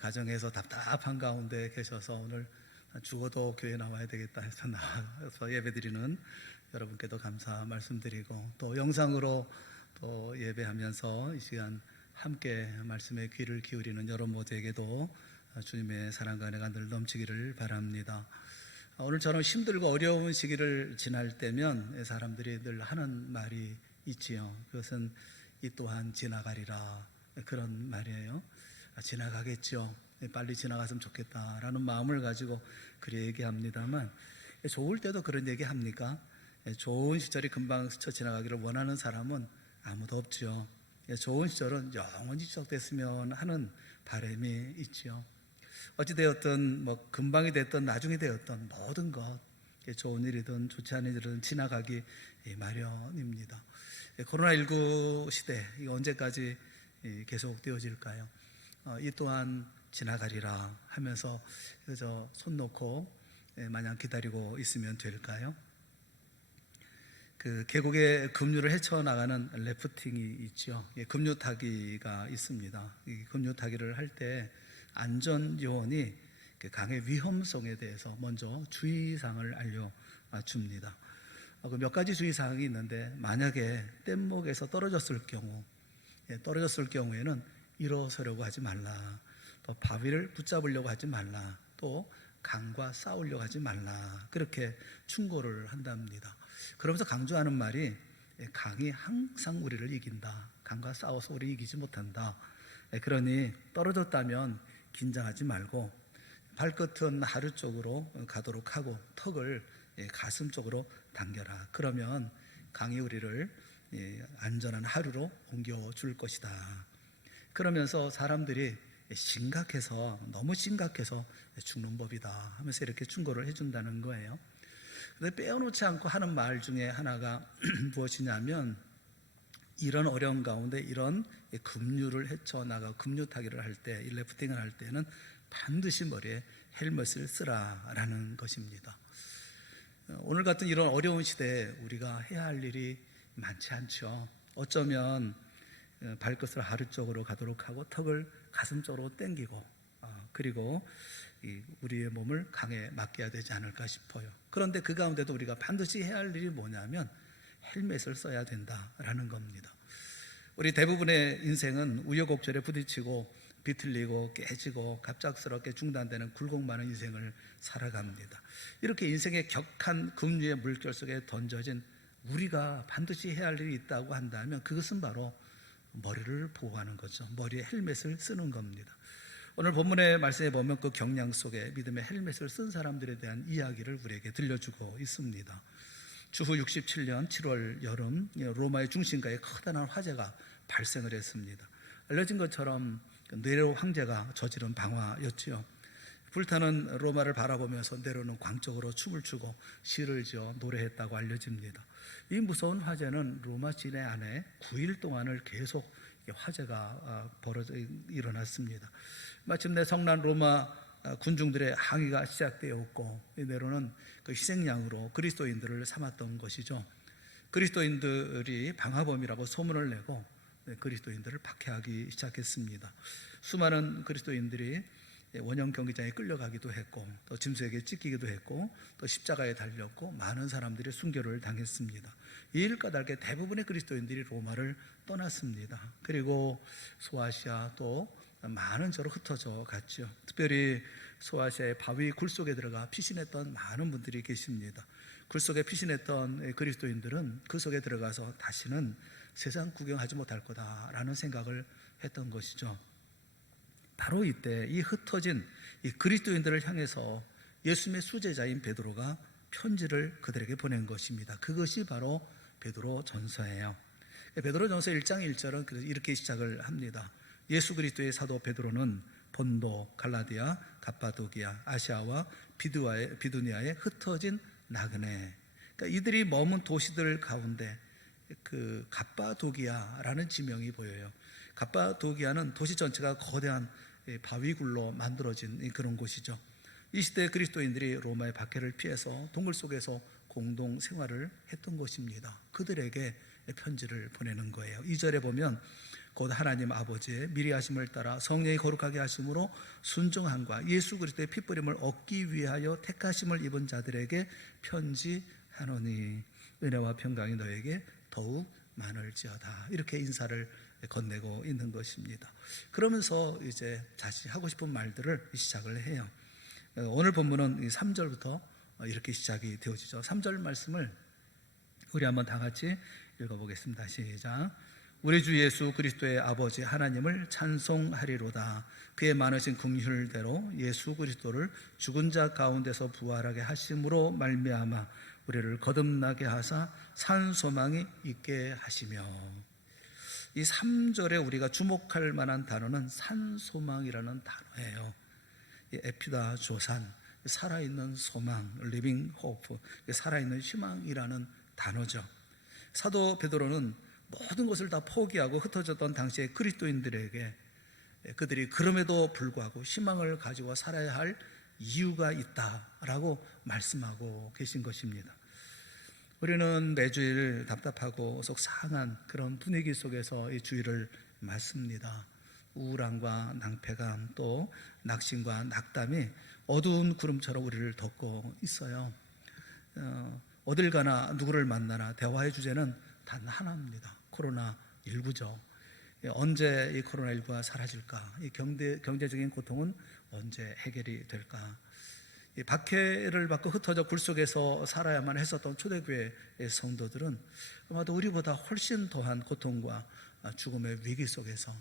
가정에서 답답한 가운데 계셔서 오늘 죽어도 교회 나와야 되겠다 해서 나와서 예배드리는 여러분께도 감사 말씀드리고, 또 영상으로 또 예배하면서 이 시간 함께 말씀에 귀를 기울이는 여러분 모두에게도 주님의 사랑과 은혜가 늘 넘치기를 바랍니다. 오늘처럼 힘들고 어려운 시기를 지날 때면 사람들이 늘 하는 말이 있지요. 그것은 이 또한 지나가리라, 그런 말이에요. 지나가겠죠. 빨리 지나갔으면 좋겠다라는 마음을 가지고 그렇게 얘기합니다만, 좋을 때도 그런 얘기 합니까? 좋은 시절이 금방 스쳐 지나가기를 원하는 사람은 아무도 없죠. 좋은 시절은 영원히 지속됐으면 하는 바람이 있죠. 어찌되었든 금방이 됐든 나중이 되었든 모든 것, 좋은 일이든 좋지 않은 일이든 지나가기 마련입니다. 코로나19 시대, 이거 언제까지 계속 되어질까요? 이 또한 지나가리라 하면서 그저 손 놓고 마냥 기다리고 있으면 될까요? 그 계곡의 급류를 헤쳐나가는 래프팅이 있죠. 급류타기가 있습니다. 이 급류타기를 할 때 안전 요원이 강의 위험성에 대해서 먼저 주의사항을 알려줍니다. 몇 가지 주의사항이 있는데, 만약에 뗏목에서 떨어졌을 경우에는 일어서려고 하지 말라, 또 바위를 붙잡으려고 하지 말라, 또 강과 싸우려고 하지 말라, 그렇게 충고를 한답니다. 그러면서 강조하는 말이, 강이 항상 우리를 이긴다, 강과 싸워서 우리 이기지 못한다. 그러니 떨어졌다면 긴장하지 말고 발끝은 하루 쪽으로 가도록 하고 턱을 가슴 쪽으로 당겨라. 그러면 강이 우리를 안전한 하루로 옮겨줄 것이다. 그러면서 사람들이 너무 심각해서 죽는 법이다 하면서 이렇게 충고를 해준다는 거예요. 그런데 빼어놓지 않고 하는 말 중에 하나가 무엇이냐면, 이런 어려운 가운데 이런 급류를 헤쳐나가 급류타기를 할 때, 이 래프팅을 할 때는 반드시 머리에 헬멧을 쓰라라는 것입니다. 오늘 같은 이런 어려운 시대에 우리가 해야 할 일이 많지 않죠. 어쩌면 발끝을 하루 쪽으로 가도록 하고 턱을 가슴 쪽으로 당기고, 그리고 우리의 몸을 강에 맡겨야 되지 않을까 싶어요. 그런데 그 가운데도 우리가 반드시 해야 할 일이 뭐냐면 헬멧을 써야 된다라는 겁니다. 우리 대부분의 인생은 우여곡절에 부딪히고 비틀리고 깨지고 갑작스럽게 중단되는 굴곡 많은 인생을 살아갑니다. 이렇게 인생의 격한 급류의 물결 속에 던져진 우리가 반드시 해야 할 일이 있다고 한다면, 그것은 바로 머리를 보호하는 거죠. 머리에 헬멧을 쓰는 겁니다. 오늘 본문의 말씀에 보면 그 경량 속에 믿음의 헬멧을 쓴 사람들에 대한 이야기를 우리에게 들려주고 있습니다. 주후 67년 7월 여름, 로마의 중심가에 커다란 화재가 발생을 했습니다. 알려진 것처럼 네로 황제가 저지른 방화였지요. 불타는 로마를 바라보면서 네로는 광적으로 춤을 추고 시를 지어 노래했다고 알려집니다. 이 무서운 화재는 로마 시내 안에 9일 동안을 계속 화재가 일어났습니다. 마침내 성난 로마 군중들의 항의가 시작되었고, 네로는 그 희생양으로 그리스도인들을 삼았던 것이죠. 그리스도인들이 방화범이라고 소문을 내고 그리스도인들을 박해하기 시작했습니다. 수많은 그리스도인들이 원형 경기장에 끌려가기도 했고, 또 짐승에게 찢기기도 했고, 또 십자가에 달렸고, 많은 사람들이 순교를 당했습니다. 이 일 까닭에 대부분의 그리스도인들이 로마를 떠났습니다. 그리고 소아시아 또 많은 저로 흩어져 갔죠. 특별히 소아시아의 바위 굴 속에 들어가 피신했던 많은 분들이 계십니다. 굴 속에 피신했던 그리스도인들은 그 속에 들어가서 다시는 세상 구경하지 못할 거다라는 생각을 했던 것이죠. 바로 이때 이 흩어진 이 그리스도인들을 향해서 예수님의 수제자인 베드로가 편지를 그들에게 보낸 것입니다. 그것이 바로 베드로 전서예요. 베드로 전서 1장 1절은 이렇게 시작을 합니다. 예수 그리스도의 사도 베드로는 본도, 갈라디아, 갑바도기아, 아시아와 비두니아에 흩어진 나그네, 그러니까 이들이 머문 도시들 가운데 그 갑바도기아라는 지명이 보여요. 갑바도기아는 도시 전체가 거대한 바위굴로 만들어진 그런 곳이죠. 이 시대 그리스도인들이 로마의 박해를 피해서 동굴 속에서 공동 생활을 했던 것입니다. 그들에게 편지를 보내는 거예요. 2절에 보면 곧 하나님 아버지의 미리 하심을 따라 성령이 거룩하게 하심으로 순종함과 예수 그리스도의 핏부림을 얻기 위하여 택하심을 입은 자들에게 편지하노니 은혜와 평강이 너에게 더욱 많을지어다. 이렇게 인사를 건네고 있는 것입니다. 그러면서 이제 다시 하고 싶은 말들을 시작을 해요. 오늘 본문은 3절부터 이렇게 시작이 되어지죠. 3절 말씀을 우리 한번 다 같이 읽어보겠습니다. 시작. 우리 주 예수 그리스도의 아버지 하나님을 찬송하리로다. 그의 많으신 긍휼대로 예수 그리스도를 죽은 자 가운데서 부활하게 하심으로 말미암아 우리를 거듭나게 하사 산 소망이 있게 하시며. 이 3절에 우리가 주목할 만한 단어는 산 소망이라는 단어예요. 에피다 조산, 살아있는 소망, living hope, 살아있는 희망이라는 단어죠. 사도 베드로는 모든 것을 다 포기하고 흩어졌던 당시의 그리스도인들에게 그들이 그럼에도 불구하고 희망을 가지고 살아야 할 이유가 있다라고 말씀하고 계신 것입니다. 우리는 매주일 답답하고 속상한 그런 분위기 속에서 이 주일을 맞습니다. 우울함과 낭패감 또 낙심과 낙담이 어두운 구름처럼 우리를 덮고 있어요. 어딜 가나 누구를 만나나 대화의 주제는 단 하나입니다. 코로나19죠. 언제 이 코로나19가 사라질까? 이 경제적인 고통은 언제 해결이 될까? 이 박해를 받고 흩어져 굴 속에서 살아야만 했었던 초대교회의 성도들은 아마도 우리보다 훨씬 더한 고통과 죽음의 위기 속에서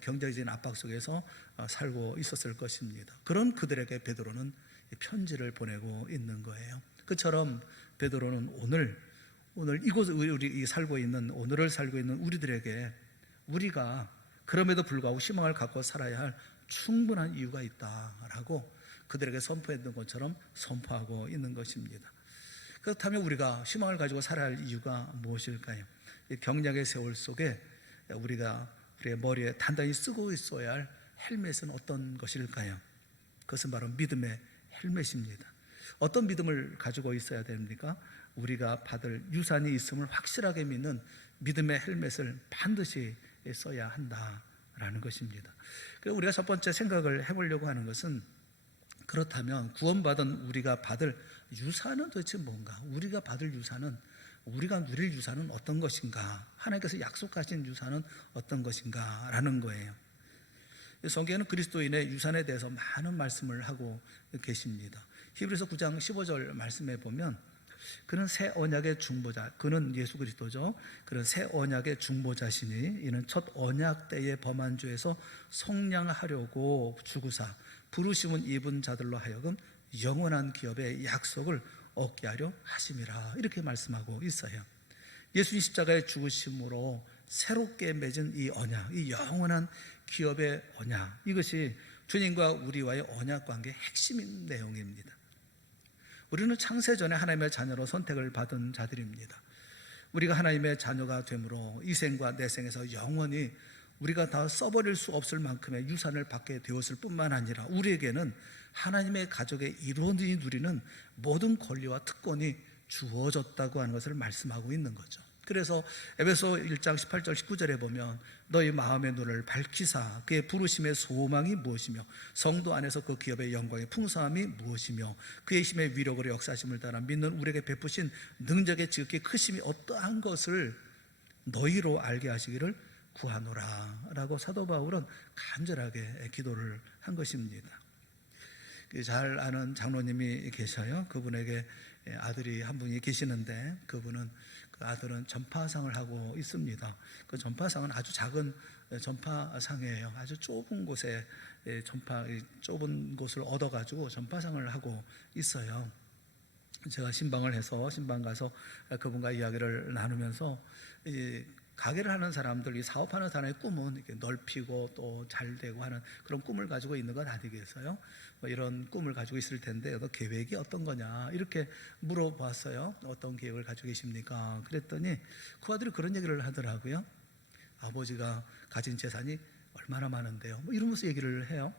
경제적인 압박 속에서 살고 있었을 것입니다. 그런 그들에게 베드로는 편지를 보내고 있는 거예요. 그처럼 베드로는 오늘 이곳 우리 살고 있는 오늘을 살고 있는 우리들에게 우리가 그럼에도 불구하고 희망을 갖고 살아야 할 충분한 이유가 있다라고 그들에게 선포했던 것처럼 선포하고 있는 것입니다. 그렇다면 우리가 희망을 가지고 살아야 할 이유가 무엇일까요? 이 경략의 세월 속에 우리가 우리의 머리에 단단히 쓰고 있어야 할 헬멧은 어떤 것일까요? 그것은 바로 믿음의 헬멧입니다. 어떤 믿음을 가지고 있어야 됩니까? 우리가 받을 유산이 있음을 확실하게 믿는 믿음의 헬멧을 반드시 써야 한다라는 것입니다. 그래서 우리가 첫 번째 생각을 해보려고 하는 것은, 그렇다면 구원받은 우리가 받을 유산은 도대체 뭔가? 우리가 받을 유산은, 우리가 누릴 유산은 어떤 것인가? 하나님께서 약속하신 유산은 어떤 것인가? 라는 거예요. 성경에는 그리스도인의 유산에 대해서 많은 말씀을 하고 계십니다. 히브리서 9장 15절 말씀에 보면, 그는 새 언약의 중보자, 그는 예수 그리스도죠. 그는 새 언약의 중보자시니 이는 첫 언약 때의 범한 죄에서 속량하려고 죽으사 부르심은 입은 자들로 하여금 영원한 기업의 약속을 얻게 하려 하심이라. 이렇게 말씀하고 있어요. 예수님 십자가의 죽으심으로 새롭게 맺은 이 언약, 이 영원한 기업의 언약, 이것이 주님과 우리와의 언약 관계의 핵심인 내용입니다. 우리는 창세전에 하나님의 자녀로 선택을 받은 자들입니다. 우리가 하나님의 자녀가 되므로 이 생과 내 생에서 영원히 우리가 다 써버릴 수 없을 만큼의 유산을 받게 되었을 뿐만 아니라 우리에게는 하나님의 가족의 일원이 누리는 모든 권리와 특권이 주어졌다고 하는 것을 말씀하고 있는 거죠. 그래서 에베소 1장 18절 19절에 보면, 너희 마음의 눈을 밝히사 그의 부르심의 소망이 무엇이며 성도 안에서 그 기업의 영광의 풍성함이 무엇이며 그의 힘의 위력으로 역사하심을 따라 믿는 우리에게 베푸신 능력의 지극히 크심이 어떠한 것을 너희로 알게 하시기를 구하노라 라고 사도 바울은 간절하게 기도를 한 것입니다. 잘 아는 장로님이 계셔요. 그분에게 아들이 한 분이 계시는데, 그분은 그 아들은 전파상을 하고 있습니다. 그 전파상은 아주 작은 전파상이에요. 아주 좁은 곳에 좁은 곳을 얻어가지고 전파상을 하고 있어요. 제가 신방을 해서 신방 가서 그분과 이야기를 나누면서, 이 가게를 하는 사람들, 이 사업하는 사람의 꿈은 이렇게 넓히고 또 잘 되고 하는 그런 꿈을 가지고 있는 건 아니겠어요? 이런 꿈을 가지고 있을 텐데 너 계획이 어떤 거냐 이렇게 물어봤어요. 어떤 계획을 가지고 계십니까? 그랬더니 그 아들이 그런 얘기를 하더라고요. 아버지가 가진 재산이 얼마나 많은데요, 이러면서 얘기를 해요.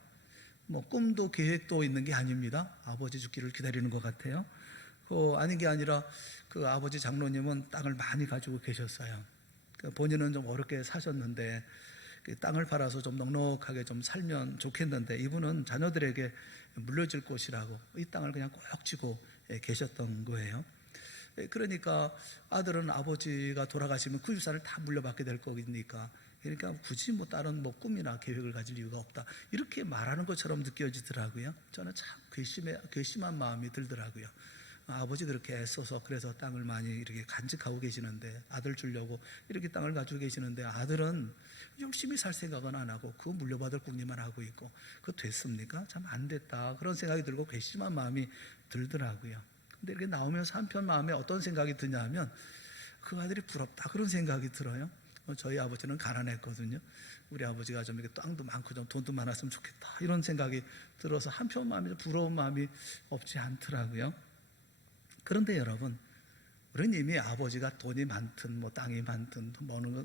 꿈도 계획도 있는 게 아닙니다. 아버지 죽기를 기다리는 것 같아요. 아닌 게 아니라 그 아버지 장로님은 땅을 많이 가지고 계셨어요. 본인은 좀 어렵게 사셨는데 그 땅을 팔아서 좀 넉넉하게 좀 살면 좋겠는데 이분은 자녀들에게 물려줄 곳이라고 이 땅을 그냥 꼭 쥐고 계셨던 거예요. 그러니까 아들은 아버지가 돌아가시면 그 유산을 다 물려받게 될 거니까, 그러니까 굳이 뭐 다른 뭐 꿈이나 계획을 가질 이유가 없다, 이렇게 말하는 것처럼 느껴지더라고요. 저는 참 괘씸한 마음이 들더라고요. 아버지 그렇게 애써서 그래서 땅을 많이 이렇게 간직하고 계시는데, 아들 주려고 이렇게 땅을 가지고 계시는데 아들은 열심히 살 생각은 안 하고 그거 물려받을 궁리만 하고 있고, 그거 됐습니까? 참 안 됐다, 그런 생각이 들고 괘씸한 마음이 들더라고요. 근데 이렇게 나오면서 한편 마음에 어떤 생각이 드냐면, 그 아들이 부럽다, 그런 생각이 들어요. 저희 아버지는 가난했거든요. 우리 아버지가 좀 이렇게 땅도 많고 좀 돈도 많았으면 좋겠다, 이런 생각이 들어서 한편 마음에 부러운 마음이 없지 않더라고요. 그런데 여러분, 우리는 이미 아버지가 돈이 많든 뭐 땅이 많든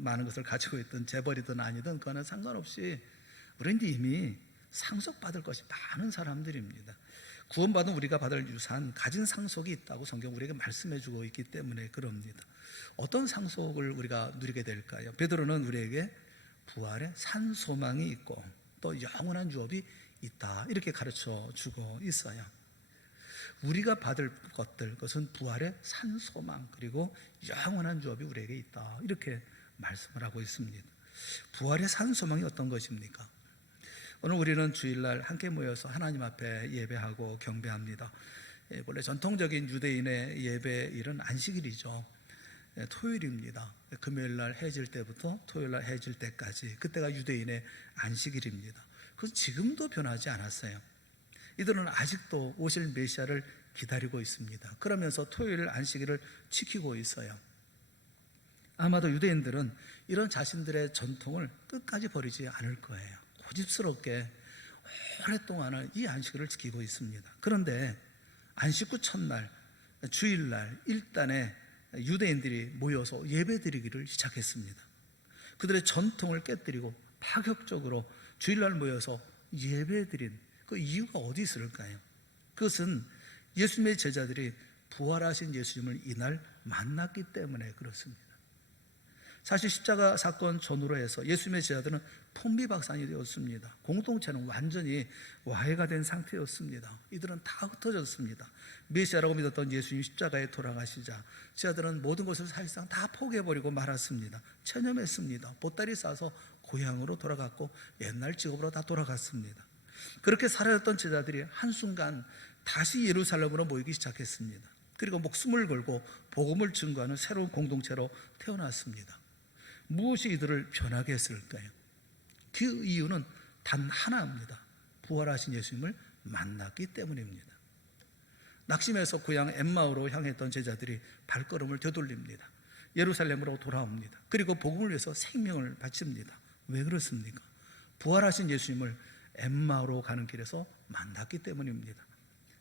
많은 것을 가지고 있든 재벌이든 아니든 그거는 상관없이 우리는 이미 상속받을 것이 많은 사람들입니다. 구원받은 우리가 받을 유산, 가진 상속이 있다고 성경 우리에게 말씀해 주고 있기 때문에 그럽니다. 어떤 상속을 우리가 누리게 될까요? 베드로는 우리에게 부활의 산 소망이 있고 또 영원한 유업이 있다, 이렇게 가르쳐 주고 있어요. 우리가 받을 것들, 그것은 부활의 산 소망 그리고 영원한 유업이 우리에게 있다, 이렇게 말씀을 하고 있습니다. 부활의 산 소망이 어떤 것입니까? 오늘 우리는 주일날 함께 모여서 하나님 앞에 예배하고 경배합니다. 원래 전통적인 유대인의 예배일은 안식일이죠. 토요일입니다. 금요일날 해질 때부터 토요일날 해질 때까지, 그때가 유대인의 안식일입니다. 그래서 지금도 변하지 않았어요. 이들은 아직도 오실 메시아를 기다리고 있습니다. 그러면서 토요일 안식일을 지키고 있어요. 아마도 유대인들은 이런 자신들의 전통을 끝까지 버리지 않을 거예요. 고집스럽게 오랫동안은 이 안식일을 지키고 있습니다. 그런데 안식 후 첫날 주일날 일단에 유대인들이 모여서 예배드리기를 시작했습니다. 그들의 전통을 깨뜨리고 파격적으로 주일날 모여서 예배드린 그 이유가 어디 있을까요? 그것은 예수님의 제자들이 부활하신 예수님을 이날 만났기 때문에 그렇습니다. 사실 십자가 사건 전후로 해서 예수님의 제자들은 풍비박산이 되었습니다. 공동체는 완전히 와해가 된 상태였습니다. 이들은 다 흩어졌습니다. 메시아라고 믿었던 예수님 십자가에 돌아가시자 제자들은 모든 것을 사실상 다 포기해버리고 말았습니다. 체념했습니다. 보따리 싸서 고향으로 돌아갔고 옛날 직업으로 다 돌아갔습니다. 그렇게 사라졌던 제자들이 한순간 다시 예루살렘으로 모이기 시작했습니다. 그리고 목숨을 걸고 복음을 증거하는 새로운 공동체로 태어났습니다. 무엇이 이들을 변하게 했을까요? 그 이유는 단 하나입니다. 부활하신 예수님을 만났기 때문입니다. 낙심해서 고향 엠마오로 향했던 제자들이 발걸음을 되돌립니다. 예루살렘으로 돌아옵니다. 그리고 복음을 위해서 생명을 바칩니다. 왜 그렇습니까? 부활하신 예수님을 엠마오로 가는 길에서 만났기 때문입니다.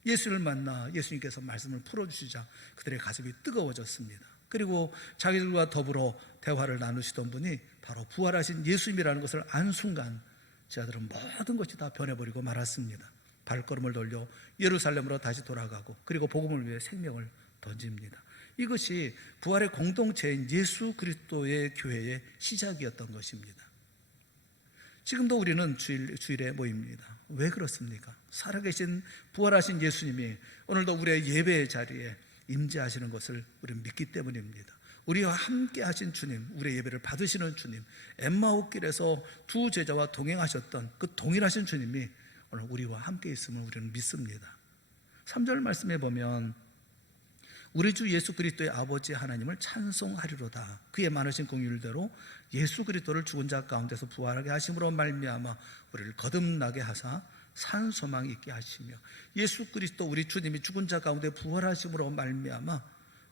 예수를 만나 예수님께서 말씀을 풀어주시자 그들의 가슴이 뜨거워졌습니다. 그리고 자기들과 더불어 대화를 나누시던 분이 바로 부활하신 예수님이라는 것을 안 순간 제자들은 모든 것이 다 변해버리고 말았습니다. 발걸음을 돌려 예루살렘으로 다시 돌아가고 그리고 복음을 위해 생명을 던집니다. 이것이 부활의 공동체인 예수 그리스도의 교회의 시작이었던 것입니다. 지금도 우리는 주일에 모입니다. 왜 그렇습니까? 살아계신 부활하신 예수님이 오늘도 우리의 예배의 자리에 임재하시는 것을 우리는 믿기 때문입니다. 우리와 함께 하신 주님, 우리의 예배를 받으시는 주님, 엠마오 길에서 두 제자와 동행하셨던 그 동일하신 주님이 오늘 우리와 함께 있음을 우리는 믿습니다. 3절 말씀에 보면 우리 주 예수 그리스도의 아버지 하나님을 찬송하리로다. 그의 많으신 공율대로 예수 그리스도를 죽은 자 가운데서 부활하게 하심으로 말미암아 우리를 거듭나게 하사 산 소망이 있게 하시며, 예수 그리스도 우리 주님이 죽은 자 가운데 부활하심으로 말미암아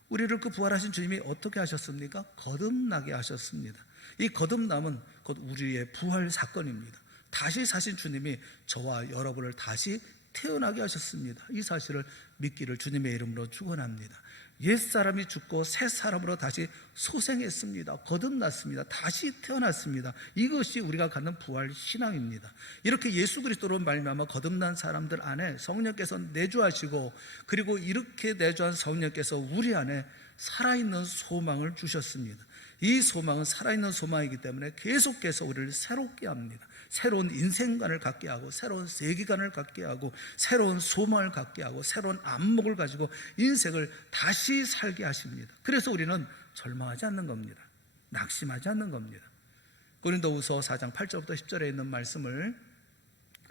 우리를 그 부활하신 주님이 어떻게 하셨습니까? 거듭나게 하셨습니다. 이 거듭남은 곧 우리의 부활 사건입니다. 다시 사신 주님이 저와 여러분을 다시 태어나게 하셨습니다. 이 사실을 믿기를 주님의 이름으로 축원합니다. 옛사람이 죽고 새사람으로 다시 소생했습니다. 거듭났습니다. 다시 태어났습니다. 이것이 우리가 갖는 부활 신앙입니다. 이렇게 예수 그리스도로 말미암아 거듭난 사람들 안에 성령께서 내주하시고, 그리고 이렇게 내주한 성령께서 우리 안에 살아있는 소망을 주셨습니다. 이 소망은 살아있는 소망이기 때문에 계속해서 우리를 새롭게 합니다. 새로운 인생관을 갖게 하고, 새로운 세계관을 갖게 하고, 새로운 소망을 갖게 하고, 새로운 안목을 가지고 인생을 다시 살게 하십니다. 그래서 우리는 절망하지 않는 겁니다. 낙심하지 않는 겁니다. 고린도후서 4장 8절부터 10절에 있는 말씀을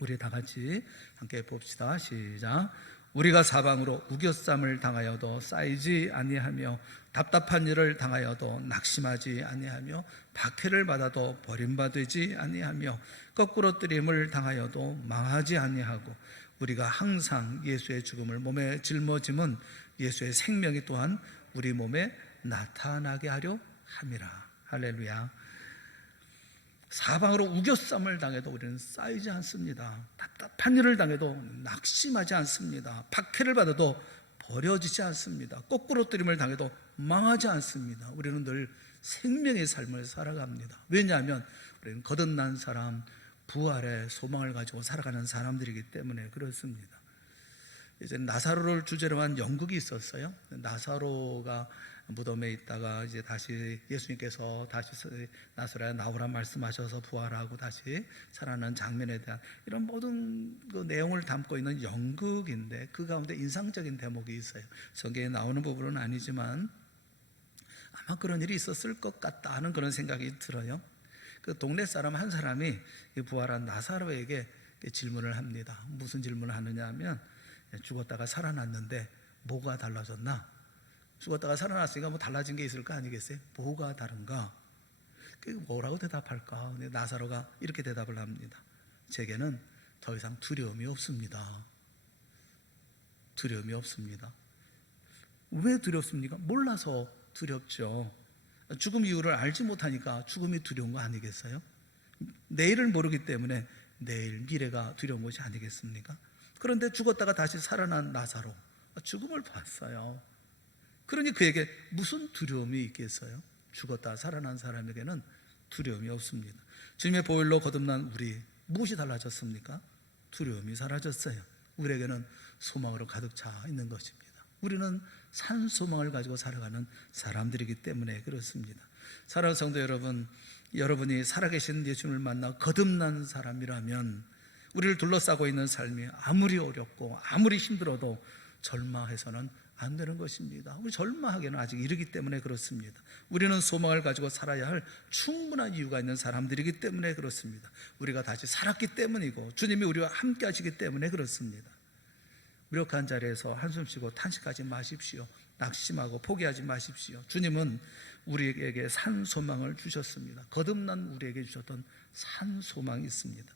우리 다 같이 함께 봅시다. 시작. 우리가 사방으로 우겨쌈을 당하여도 쌓이지 아니하며 답답한 일을 당하여도 낙심하지 아니하며 박해를 받아도 버림받지 아니하며 거꾸로 뜨림을 당하여도 망하지 아니하고 우리가 항상 예수의 죽음을 몸에 짊어짐은 예수의 생명이 또한 우리 몸에 나타나게 하려 함이라. 할렐루야. 사방으로 우겨쌈을 당해도 우리는 쌓이지 않습니다. 답답한 일을 당해도 낙심하지 않습니다. 박해를 받아도 버려지지 않습니다. 거꾸로 뜨림을 당해도 망하지 않습니다. 우리는 늘 생명의 삶을 살아갑니다. 왜냐하면 우리는 거듭난 사람, 부활의 소망을 가지고 살아가는 사람들이기 때문에 그렇습니다. 이제 나사로를 주제로 한 연극이 있었어요. 나사로가 무덤에 있다가 이제 다시 예수님께서 다시 나사로야 나오라 말씀하셔서 부활하고 다시 살아나는 장면에 대한 이런 모든 그 내용을 담고 있는 연극인데, 그 가운데 인상적인 대목이 있어요. 성경에 나오는 부분은 아니지만 아마 그런 일이 있었을 것 같다 하는 그런 생각이 들어요. 그 동네 사람 한 사람이 부활한 나사로에게 질문을 합니다. 무슨 질문을 하느냐 하면, 죽었다가 살아났는데 뭐가 달라졌나? 죽었다가 살아났으니까 뭐 달라진 게 있을 거 아니겠어요? 뭐가 다른가? 뭐라고 대답할까? 근데 나사로가 이렇게 대답을 합니다. 제게는 더 이상 두려움이 없습니다. 두려움이 없습니다. 왜 두렵습니까? 몰라서 두렵죠. 죽음 이유를 알지 못하니까 죽음이 두려운 거 아니겠어요? 내일을 모르기 때문에 내일 미래가 두려운 것이 아니겠습니까? 그런데 죽었다가 다시 살아난 나사로, 죽음을 봤어요. 그러니 그에게 무슨 두려움이 있겠어요? 죽었다 살아난 사람에게는 두려움이 없습니다. 주님의 보혈로 거듭난 우리, 무엇이 달라졌습니까? 두려움이 사라졌어요. 우리에게는 소망으로 가득 차 있는 것입니다. 우리는 산 소망을 가지고 살아가는 사람들이기 때문에 그렇습니다. 사랑하는 성도 여러분, 여러분이 살아계신 예수님을 만나 거듭난 사람이라면 우리를 둘러싸고 있는 삶이 아무리 어렵고 아무리 힘들어도 절망해서는 안 되는 것입니다. 우리 절망하기는 아직 이르기 때문에 그렇습니다. 우리는 소망을 가지고 살아야 할 충분한 이유가 있는 사람들이기 때문에 그렇습니다. 우리가 다시 살았기 때문이고 주님이 우리와 함께 하시기 때문에 그렇습니다. 무력한 자리에서 한숨 쉬고 탄식하지 마십시오. 낙심하고 포기하지 마십시오. 주님은 우리에게 산 소망을 주셨습니다. 거듭난 우리에게 주셨던 산 소망이 있습니다.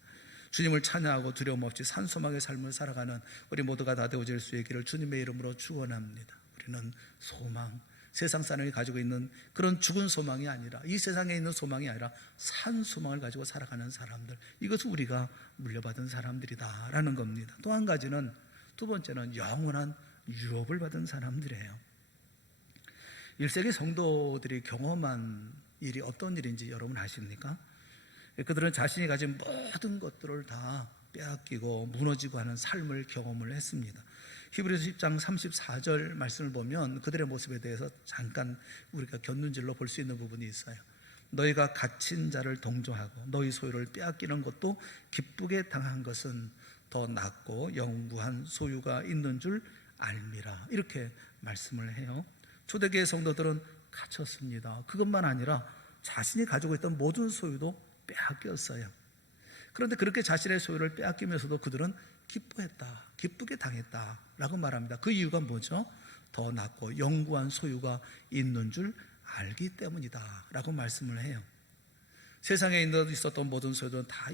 주님을 찬양하고 두려움 없이 산 소망의 삶을 살아가는 우리 모두가 다 되어질 수 있기를 주님의 이름으로 축원합니다. 우리는 소망, 세상 사람이 가지고 있는 그런 죽은 소망이 아니라, 이 세상에 있는 소망이 아니라 산 소망을 가지고 살아가는 사람들, 이것은 우리가 물려받은 사람들이다라는 겁니다. 또 한 가지는, 두 번째는 영원한 유업을 받은 사람들이에요. 1세기 성도들이 경험한 일이 어떤 일인지 여러분 아십니까? 그들은 자신이 가진 모든 것들을 다 빼앗기고 무너지고 하는 삶을 경험을 했습니다. 히브리서 10장 34절 말씀을 보면 그들의 모습에 대해서 잠깐 우리가 곁눈질로 볼 수 있는 부분이 있어요. 너희가 갇힌 자를 동조하고 너희 소유를 빼앗기는 것도 기쁘게 당한 것은 더 낫고 영구한 소유가 있는 줄 알미라, 이렇게 말씀을 해요. 초대교회 성도들은 갇혔습니다. 그것만 아니라 자신이 가지고 있던 모든 소유도 빼앗겼어요. 그런데 그렇게 자신의 소유를 빼앗기면서도 그들은 기뻐했다, 기쁘게 당했다라고 말합니다. 그 이유가 뭐죠? 더 낫고 영구한 소유가 있는 줄 알기 때문이다 라고 말씀을 해요. 세상에 있었던 모든 소유들은 다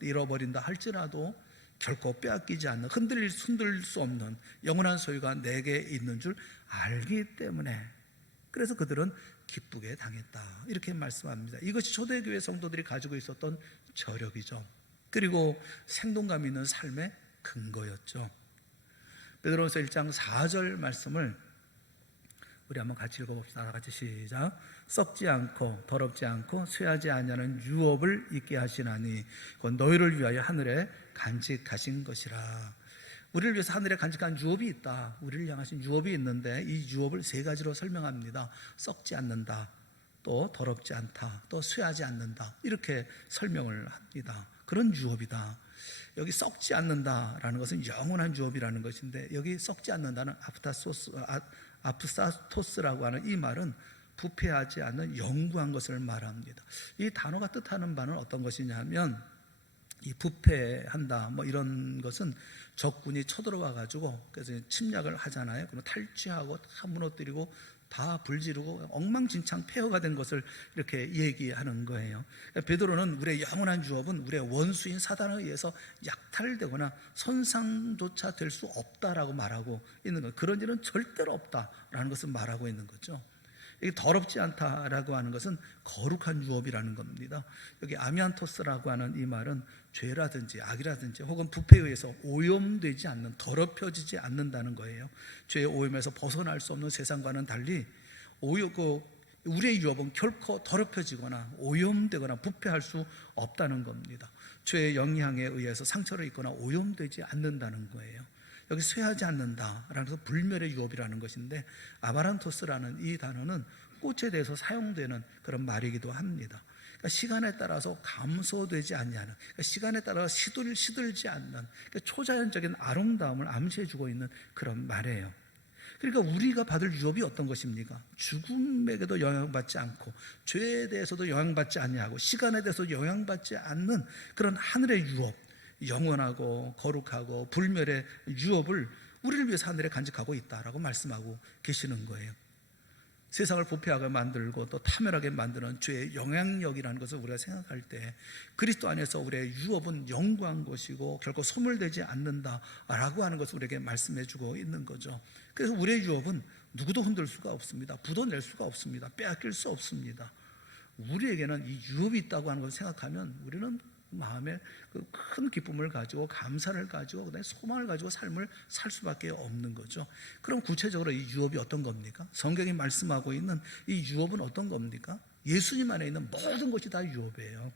잃어버린다 할지라도 결코 빼앗기지 않는, 흔들릴 수 없는 영원한 소유가 내게 있는 줄 알기 때문에, 그래서 그들은 기쁘게 당했다, 이렇게 말씀합니다. 이것이 초대교회 성도들이 가지고 있었던 저력이죠. 그리고 생동감 있는 삶의 근거였죠. 베드로전서 1장 4절 말씀을 우리 한번 같이 읽어봅시다. 다 같이 시작. 썩지 않고 더럽지 않고 쇠하지 아니하는 유업을 있게 하시나니 곧 너희를 위하여 하늘에 간직하신 것이라. 우리를 위해서 하늘에 간직한 유업이 있다. 우리를 향하신 유업이 있는데 이 유업을 세 가지로 설명합니다. 썩지 않는다, 또 더럽지 않다, 또 쇠하지 않는다, 이렇게 설명을 합니다. 그런 유업이다. 여기 썩지 않는다라는 것은 영원한 유업이라는 것인데, 여기 썩지 않는다는 아프사토스라고 하는 이 말은 부패하지 않는 영구한 것을 말합니다. 이 단어가 뜻하는 바는 어떤 것이냐면, 이 부패한다 뭐 이런 것은 적군이 쳐들어와 가지고 그래서 침략을 하잖아요. 그럼 탈취하고 다 무너뜨리고 다 불지르고 엉망진창 폐허가 된 것을 이렇게 얘기하는 거예요. 베드로는 우리의 영원한 유업은 우리의 원수인 사단에 의해서 약탈되거나 손상조차 될 수 없다라고 말하고 있는 거예요. 그런 일은 절대로 없다라는 것을 말하고 있는 거죠. 이게 더럽지 않다라고 하는 것은 거룩한 유업이라는 겁니다. 여기 아미안토스라고 하는 이 말은 죄라든지 악이라든지 혹은 부패에 의해서 오염되지 않는, 더럽혀지지 않는다는 거예요. 죄의 오염에서 벗어날 수 없는 세상과는 달리 우리의 유업은 결코 더럽혀지거나 오염되거나 부패할 수 없다는 겁니다. 죄의 영향에 의해서 상처를 입거나 오염되지 않는다는 거예요. 여기 쇠하지 않는다라는 것은 불멸의 유업이라는 것인데, 아마란토스라는 이 단어는 꽃에 대해서 사용되는 그런 말이기도 합니다. 그러니까 시간에 따라서 감소되지 아니하는, 그러니까 시간에 따라서 시들지 않는, 그러니까 초자연적인 아름다움을 암시해주고 있는 그런 말이에요. 그러니까 우리가 받을 유업이 어떤 것입니까? 죽음에게도 영향받지 않고 죄에 대해서도 영향받지 아니하고 시간에 대해서 영향받지 않는 그런 하늘의 유업, 영원하고 거룩하고 불멸의 유업을 우리를 위해서 하늘에 간직하고 있다라고 말씀하고 계시는 거예요. 세상을 부패하게 만들고 또 타멸하게 만드는 죄의 영향력이라는 것을 우리가 생각할 때, 그리스도 안에서 우리의 유업은 영구한 것이고 결코 소멸되지 않는다라고 하는 것을 우리에게 말씀해 주고 있는 거죠. 그래서 우리의 유업은 누구도 흔들 수가 없습니다. 묻어낼 수가 없습니다. 빼앗길 수 없습니다. 우리에게는 이 유업이 있다고 하는 것을 생각하면 우리는 마음에 그 큰 기쁨을 가지고 감사를 가지고 그다음에 소망을 가지고 삶을 살 수밖에 없는 거죠. 그럼 구체적으로 이 유업이 어떤 겁니까? 성경이 말씀하고 있는 이 유업은 어떤 겁니까? 예수님 안에 있는 모든 것이 다 유업이에요.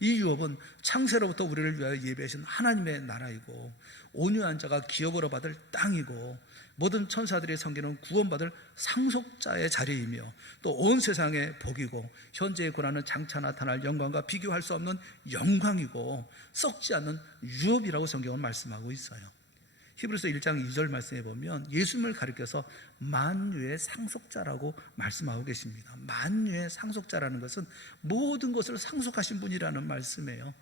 이 유업은 창세로부터 우리를 위하여 예비하신 하나님의 나라이고, 온유한 자가 기업으로 받을 땅이고, 모든 천사들이 섬기는 구원받을 상속자의 자리이며, 또 온 세상의 복이고, 현재의 고난은 장차 나타날 영광과 비교할 수 없는 영광이고, 썩지 않는 유업이라고 성경은 말씀하고 있어요. 히브리서 1장 2절 말씀에 보면 예수님을 가리켜서 만유의 상속자라고 말씀하고 계십니다. 만유의 상속자라는 것은 모든 것을 상속하신 분이라는 말씀이에요.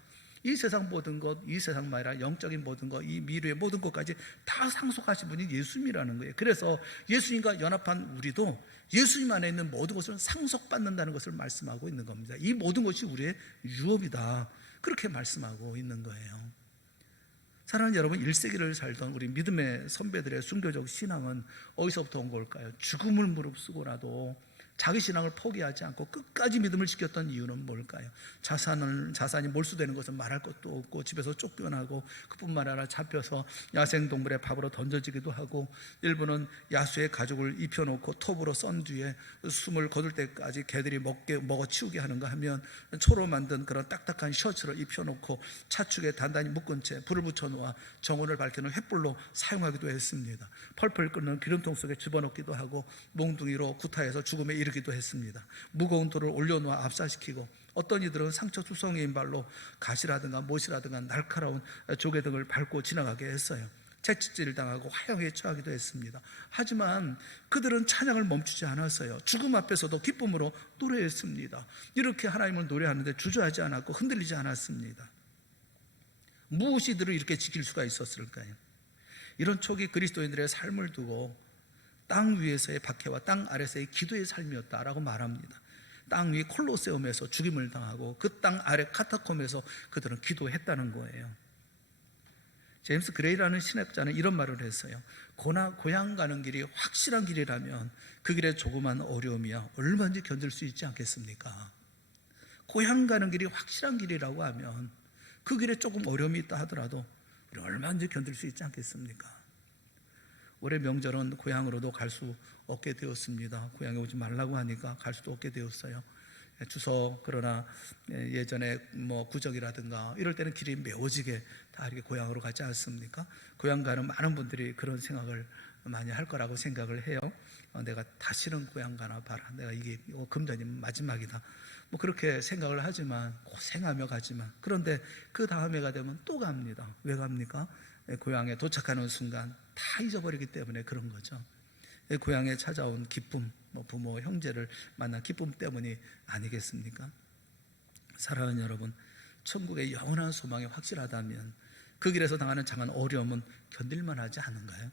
이 세상 모든 것, 이 세상만 아니라 영적인 모든 것, 이 미래의 모든 것까지 다 상속하신 분이 예수님이라는 거예요. 그래서 예수님과 연합한 우리도 예수님 안에 있는 모든 것을 상속받는다는 것을 말씀하고 있는 겁니다. 이 모든 것이 우리의 유업이다, 그렇게 말씀하고 있는 거예요. 사랑하는 여러분, 1세기를 살던 우리 믿음의 선배들의 순교적 신앙은 어디서부터 온 걸까요? 죽음을 무릅쓰고라도 자기 신앙을 포기하지 않고 끝까지 믿음을 지켰던 이유는 뭘까요? 자산이 몰수되는 것은 말할 것도 없고 집에서 쫓겨나고, 그뿐만 아니라 잡혀서 야생동물의 밥으로 던져지기도 하고, 일부는 야수의 가죽을 입혀놓고 톱으로 썬 뒤에 숨을 거둘 때까지 개들이 먹어 치우게 하는가 하면 초로 만든 그런 딱딱한 셔츠를 입혀놓고 차축에 단단히 묶은 채 불을 붙여놓아 정원을 밝히는 횃불로 사용하기도 했습니다. 펄펄 끓는 기름통 속에 집어넣기도 하고 몽둥이로 구타해서 죽음에 이르기도 했습니다. 무거운 돌을 올려놓아 압사시키고, 어떤 이들은 상처 투성이인 발로 가시라든가 못이라든가 날카로운 조개 등을 밟고 지나가게 했어요. 채찍질을 당하고 화형에 처하기도 했습니다. 하지만 그들은 찬양을 멈추지 않았어요. 죽음 앞에서도 기쁨으로 노래했습니다. 이렇게 하나님을 노래하는데 주저하지 않았고 흔들리지 않았습니다. 무엇이 이들을 이렇게 지킬 수가 있었을까요? 이런 초기 그리스도인들의 삶을 두고 땅 위에서의 박해와 땅 아래서의 기도의 삶이었다라고 말합니다. 땅 위 콜로세움에서 죽임을 당하고 그 땅 아래 카타콤에서 그들은 기도했다는 거예요. 제임스 그레이라는 신학자는 이런 말을 했어요. 고향 가는 길이 확실한 길이라면 그 길에 조그만 어려움이야 얼마든지 견딜 수 있지 않겠습니까? 고향 가는 길이 확실한 길이라고 하면 그 길에 조금 어려움이 있다 하더라도 우리 얼마든지 견딜 수 있지 않겠습니까? 올해 명절은 고향으로도 갈 수 없게 되었습니다. 고향에 오지 말라고 하니까 갈 수도 없게 되었어요. 추석, 그러나 예전에 구적이라든가 이럴 때는 길이 메워지게 다 이렇게 고향으로 가지 않습니까? 고향 가는 많은 분들이 그런 생각을 많이 할 거라고 생각을 해요. 내가 다시는 고향 가나 봐라. 내가 이게 금전이 마지막이다. 뭐 그렇게 생각을 하지만 고생하며 가지만, 그런데 그 다음 해가 되면 또 갑니다. 왜 갑니까? 고향에 도착하는 순간 다 잊어버리기 때문에 그런 거죠. 고향에 찾아온 기쁨, 부모, 형제를 만난 기쁨 때문이 아니겠습니까? 사랑하는 여러분, 천국의 영원한 소망이 확실하다면 그 길에서 당하는 작은 어려움은 견딜만 하지 않은가요?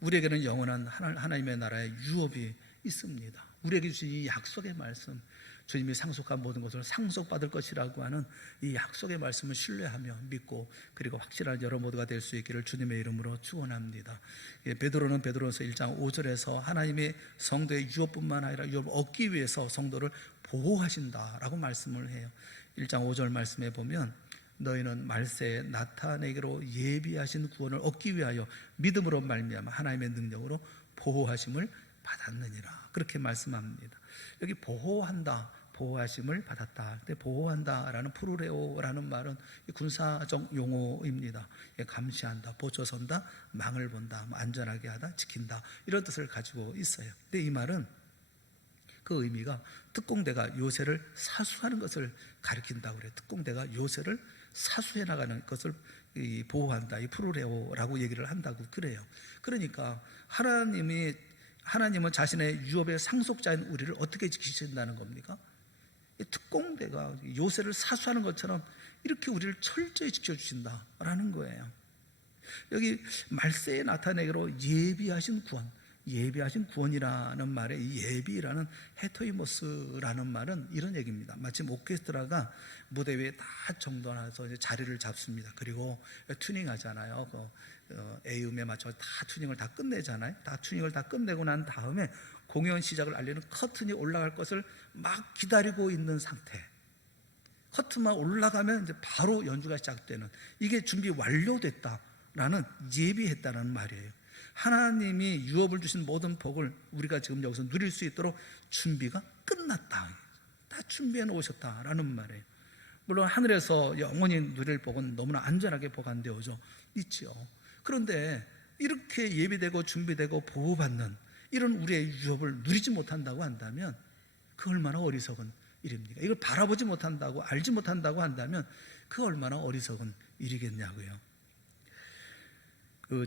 우리에게는 영원한 하나님의 나라의 유업이 있습니다. 우리에게 주신 이 약속의 말씀, 주님이 상속한 모든 것을 상속받을 것이라고 하는 이 약속의 말씀을 신뢰하며 믿고, 그리고 확실한 여러 모두가 될 수 있기를 주님의 이름으로 축원합니다. 베드로는 베드로서 1장 5절에서 하나님의 성도의 유업뿐만 아니라 유업을 얻기 위해서 성도를 보호하신다라고 말씀을 해요. 1장 5절 말씀에 보면 너희는 말세에 나타내기로 예비하신 구원을 얻기 위하여 믿음으로 말미암아 하나님의 능력으로 보호하심을 받았느니라, 그렇게 말씀합니다. 여기 보호한다, 보호하심을 받았다. 근데 보호한다라는 프루레오라는 말은 군사적 용어입니다. 감시한다, 보초선다, 망을 본다, 안전하게 하다, 지킨다, 이런 뜻을 가지고 있어요. 근데 이 말은 그 의미가 특공대가 요새를 사수하는 것을 가리킨다고 그래요. 특공대가 요새를 사수해 나가는 것을 보호한다, 이 프루레오라고 얘기를 한다고 그래요. 그러니까 하나님은 자신의 유업의 상속자인 우리를 어떻게 지키신다는 겁니까? 특공대가 요새를 사수하는 것처럼 이렇게 우리를 철저히 지켜주신다라는 거예요. 여기 말세에 나타내기로 예비하신 구원, 예비하신 구원이라는 말에 이 예비라는 헤토이모스라는 말은 이런 얘기입니다. 마침 오케스트라가 무대 위에 다 정돈해서 이제 자리를 잡습니다. 그리고 튜닝하잖아요. A음에 맞춰 다 튜닝을 다 끝내잖아요. 다 튜닝을 다 끝내고 난 다음에 공연 시작을 알리는 커튼이 올라갈 것을 막 기다리고 있는 상태. 커튼만 올라가면 이제 바로 연주가 시작되는, 이게 준비 완료됐다라는, 예비했다는 말이에요. 하나님이 유업을 주신 모든 복을 우리가 지금 여기서 누릴 수 있도록 준비가 끝났다, 다 준비해 놓으셨다라는 말이에요. 물론 하늘에서 영원히 누릴 복은 너무나 안전하게 보관되어져 있지요. 그런데 이렇게 예비되고 준비되고 보호받는 이런 우리의 유업을 누리지 못한다고 한다면 그 얼마나 어리석은 일입니까? 이걸 바라보지 못한다고, 알지 못한다고 한다면 그 얼마나 어리석은 일이겠냐고요.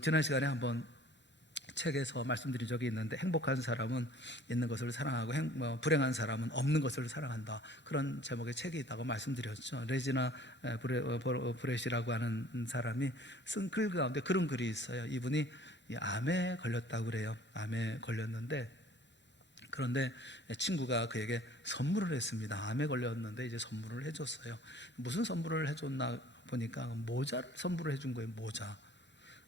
지난 시간에 한번 책에서 말씀드린 적이 있는데, 행복한 사람은 있는 것을 사랑하고 불행한 사람은 없는 것을 사랑한다, 그런 제목의 책이 있다고 말씀드렸죠. 레지나 브렛이라고 하는 사람이 쓴 글 가운데 그런 글이 있어요. 이분이 암에 걸렸다고 그래요. 암에 걸렸는데, 그런데 친구가 그에게 선물을 했습니다. 암에 걸렸는데 이제 선물을 해줬어요. 무슨 선물을 해줬나 보니까 모자를 선물을 해준 거예요. 모자.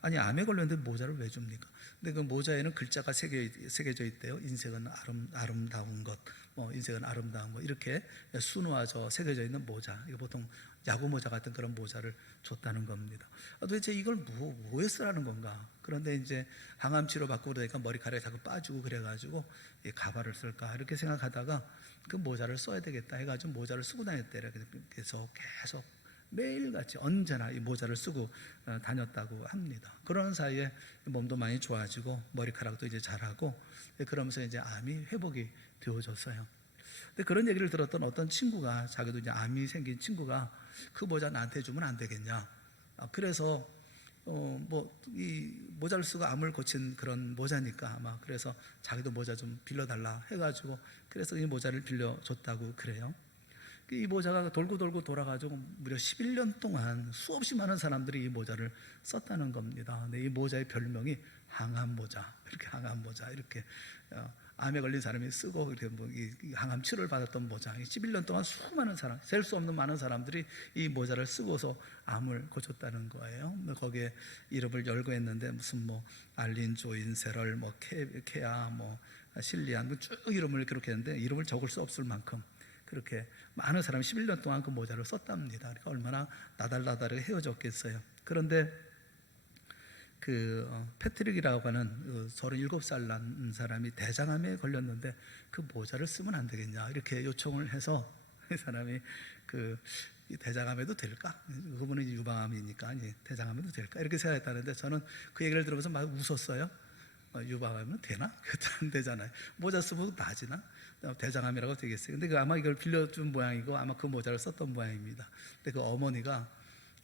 아니, 암에 걸렸는데 모자를 왜 줍니까? 근데 그 모자에는 글자가 새겨져 있대요. 인생은 아름다운 것, 인생은 아름다운 것, 이렇게 순화져 새겨져 있는 모자. 이거 보통 야구 모자 같은 그런 모자를 줬다는 겁니다. 도대체 이걸 뭐에 쓰라는 건가? 그런데 이제 항암 치료 받고 그러니까 머리카락이 자꾸 빠지고 그래가지고 가발을 쓸까 이렇게 생각하다가 그 모자를 써야 되겠다 해가지고 모자를 쓰고 다녔대요. 그래서 계속 매일같이 언제나 이 모자를 쓰고 다녔다고 합니다. 그런 사이에 몸도 많이 좋아지고 머리카락도 이제 자라고, 그러면서 이제 암이 회복이 되어졌어요. 근데 그런 얘기를 들었던 어떤 친구가, 자기도 이제 암이 생긴 친구가 그 모자 나한테 주면 안 되겠냐. 그래서 이 모자를 쓰고 암을 고친 그런 모자니까 아마 그래서 자기도 모자 좀 빌려달라 해가지고 그래서 이 모자를 빌려줬다고 그래요. 이 모자가 돌고 돌아가지고 무려 11년 동안 수없이 많은 사람들이 이 모자를 썼다는 겁니다. 근데 이 모자의 별명이 항암 모자, 이렇게 항암 모자, 이렇게 암에 걸린 사람이 쓰고 이렇게 이 항암 치료를 받았던 모자. 11년 동안 수많은 사람, 셀 수 없는 많은 사람들이 이 모자를 쓰고서 암을 고쳤다는 거예요. 거기에 이름을 열거했는데 무슨 알린, 조인, 세럴, 케아, 실리안, 쭉 이름을 그렇게 했는데 이름을 적을 수 없을 만큼 그렇게 많은 사람이 11년 동안 그 모자를 썼답니다. 그러니까 얼마나 나달나달하게 헤어졌겠어요. 그런데 패트릭이라고 하는 37살 난 사람이 대장암에 걸렸는데 그 모자를 쓰면 안 되겠냐 이렇게 요청을 해서 이 사람이 대장암에도 될까? 그분은 유방암이니까 대장암에도 될까? 이렇게 생각했다는데 저는 그 얘기를 들으면서 막 웃었어요. 유방하면 되나? 그것도 안 되잖아요. 모자 쓰면 나아지나? 대장암이라고 되겠어요. 근데 그 아마 이걸 빌려준 모양이고 아마 그 모자를 썼던 모양입니다. 근데 그 어머니가,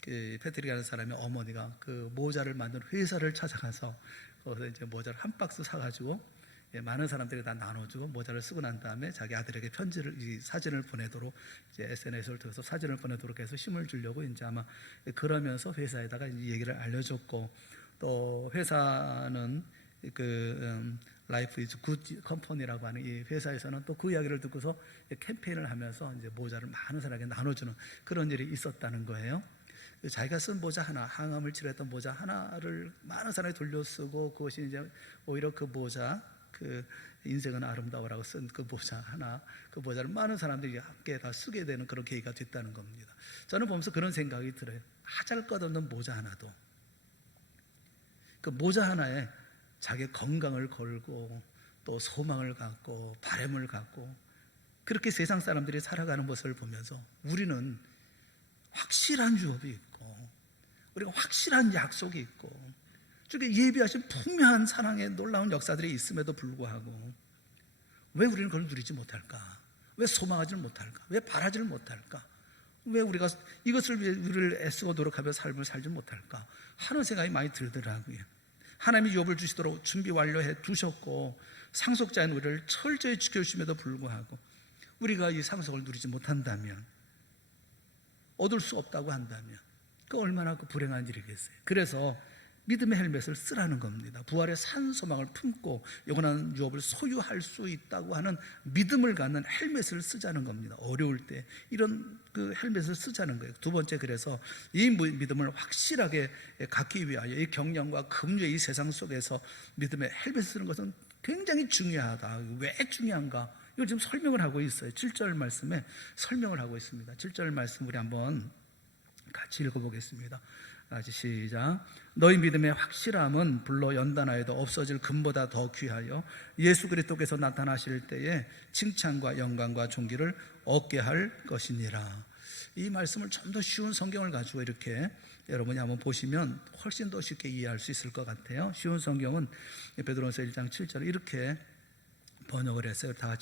그 패트릭이라는 사람의 어머니가 그 모자를 만든 회사를 찾아가서 거기서 이제 모자를 한 박스 사가지고 많은 사람들이 다 나눠주고 모자를 쓰고 난 다음에 자기 아들에게 편지를, 이 사진을 보내도록, 이제 SNS를 통해서 사진을 보내도록 해서 힘을 주려고 이제 아마 그러면서 회사에다가 이 얘기를 알려줬고, 또 회사는 그 라이프 이즈 굿 컴퍼니라고 하는 이 회사에서는 또 그 이야기를 듣고서 캠페인을 하면서 이제 모자를 많은 사람에게 나눠주는 그런 일이 있었다는 거예요. 자기가 쓴 모자 하나, 항암을 치료했던 모자 하나를 많은 사람이 돌려 쓰고, 그것이 이제 오히려 그 모자, 그 인생은 아름다워라고 쓴 그 모자 하나, 그 모자를 많은 사람들이 함께 다 쓰게 되는 그런 계기가 됐다는 겁니다. 저는 보면서 그런 생각이 들어요. 하잘것없는 모자 하나도, 그 모자 하나에 자기의 건강을 걸고 또 소망을 갖고 바람을 갖고 그렇게 세상 사람들이 살아가는 모습을 보면서 우리는 확실한 유업이 있고, 우리가 확실한 약속이 있고, 주께 예비하신 분명한 사랑의 놀라운 역사들이 있음에도 불구하고 왜 우리는 그걸 누리지 못할까? 왜 소망하지 못할까? 왜 바라지를 못할까? 왜 우리가 이것을 위해 우리를 애쓰고 노력하며 삶을 살지 못할까 하는 생각이 많이 들더라고요. 하나님이 유업을 주시도록 준비 완료해 두셨고 상속자인 우리를 철저히 지켜주심에도 불구하고 우리가 이 상속을 누리지 못한다면, 얻을 수 없다고 한다면 그 얼마나 그 불행한 일이겠어요. 그래서 믿음의 헬멧을 쓰라는 겁니다. 부활의 산 소망을 품고 영원한 유업을 소유할 수 있다고 하는 믿음을 갖는 헬멧을 쓰자는 겁니다. 어려울 때 이런 그 헬멧을 쓰자는 거예요. 두 번째, 그래서 이 믿음을 확실하게 갖기 위하여 이 경량과 금류의 이 세상 속에서 믿음의 헬멧을 쓰는 것은 굉장히 중요하다. 왜 중요한가? 이걸 지금 설명을 하고 있어요. 7절 말씀에 설명을 하고 있습니다. 7절 말씀 우리 한번 같이 읽어보겠습니다. 다시 시작. 너희 믿음의 확실함은 불로 연단하여도 없어질 금보다 더 귀하여 예수 그리스도께서 나타나실 때에 칭찬과 영광과 존귀를 얻게 할 것이니라. 이 말씀을 좀 더 쉬운 성경을 가지고 이렇게 여러분이 한번 보시면 훨씬 더 쉽게 이해할 수 있을 것 같아요. 쉬운 성경은 베드로전서 1장 7절에 이렇게 번역을 했어요. 다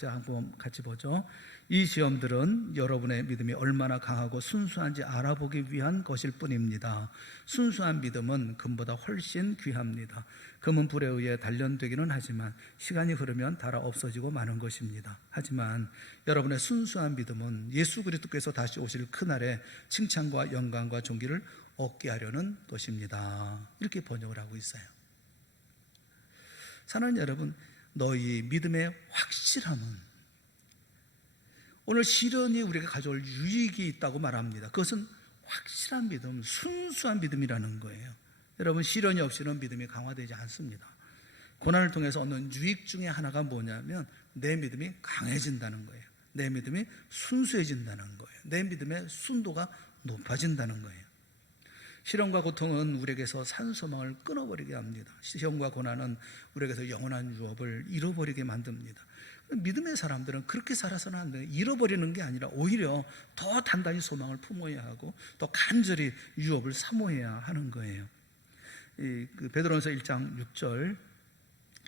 같이 보죠. 이 시험들은 여러분의 믿음이 얼마나 강하고 순수한지 알아보기 위한 것일 뿐입니다. 순수한 믿음은 금보다 훨씬 귀합니다. 금은 불에 의해 단련되기는 하지만 시간이 흐르면 닳아 없어지고 마는 것입니다. 하지만 여러분의 순수한 믿음은 예수 그리스도께서 다시 오실 그날에 칭찬과 영광과 존귀를 얻게 하려는 것입니다. 이렇게 번역을 하고 있어요. 사랑하는 여러분, 너희 믿음의 확실함은 오늘 시련이 우리가 가져올 유익이 있다고 말합니다. 그것은 확실한 믿음, 순수한 믿음이라는 거예요. 여러분, 시련이 없이는 믿음이 강화되지 않습니다. 고난을 통해서 얻는 유익 중에 하나가 뭐냐면 내 믿음이 강해진다는 거예요. 내 믿음이 순수해진다는 거예요. 내 믿음의 순도가 높아진다는 거예요. 시련과 고통은 우리에게서 산소망을 끊어버리게 합니다. 시험과 고난은 우리에게서 영원한 유업을 잃어버리게 만듭니다. 믿음의 사람들은 그렇게 살아서는 안 돼요. 잃어버리는 게 아니라 오히려 더 단단히 소망을 품어야 하고 더 간절히 유업을 사모해야 하는 거예요. 그 베드로전서 1장 6절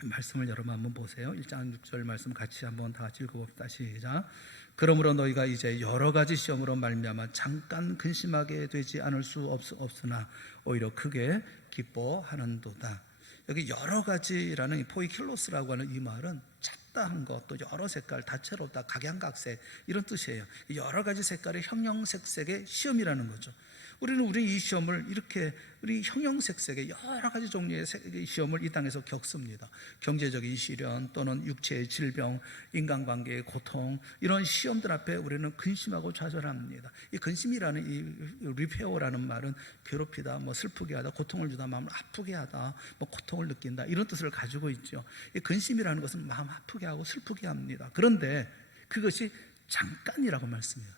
말씀을 여러분 한번 보세요. 1장 6절 말씀 같이 한번 다 읽어봅시다. 시작. 그러므로 너희가 이제 여러 가지 시험으로 말미암아 잠깐 근심하게 되지 않을 수 없으나 오히려 크게 기뻐하는도다. 여기 여러 가지라는 포이킬로스라고 하는 이 말은 잡다한 것, 또 여러 색깔, 다채롭다, 각양각색 이런 뜻이에요. 여러 가지 색깔의 형형색색의 시험이라는 거죠. 우리는 이 시험을 이렇게 우리 형형색색의 여러 가지 종류의 시험을 이 땅에서 겪습니다. 경제적인 시련 또는 육체의 질병, 인간관계의 고통, 이런 시험들 앞에 우리는 근심하고 좌절합니다. 이 근심이라는 이 리페어라는 말은 괴롭히다, 슬프게 하다, 고통을 주다, 마음을 아프게 하다, 고통을 느낀다 이런 뜻을 가지고 있죠. 이 근심이라는 것은 마음 아프게 하고 슬프게 합니다. 그런데 그것이 잠깐이라고 말씀해요.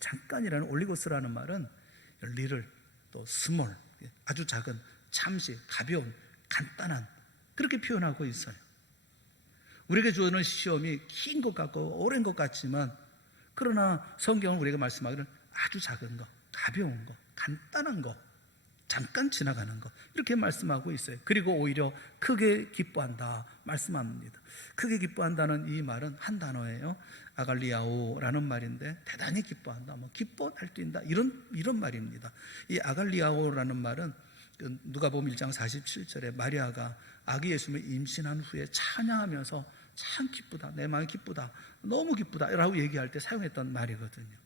잠깐이라는 올리고스라는 말은 리를, 또 스몰, 아주 작은, 잠시, 가벼운, 간단한, 그렇게 표현하고 있어요. 우리에게 주어지는 시험이 긴 것 같고 오랜 것 같지만, 그러나 성경은 우리에게 말씀하기를 아주 작은 거, 가벼운 거, 간단한 거, 잠깐 지나가는 것, 이렇게 말씀하고 있어요. 그리고 오히려 크게 기뻐한다 말씀합니다. 크게 기뻐한다는 이 말은 한 단어예요. 아갈리아오라는 말인데, 대단히 기뻐한다, 뭐 기뻐 날뛴다, 이런 말입니다. 이 아갈리아오라는 말은 누가복음 1장 47절에 마리아가 아기 예수님을 임신한 후에 찬양하면서 참 기쁘다, 내 마음이 기쁘다, 너무 기쁘다 라고 얘기할 때 사용했던 말이거든요.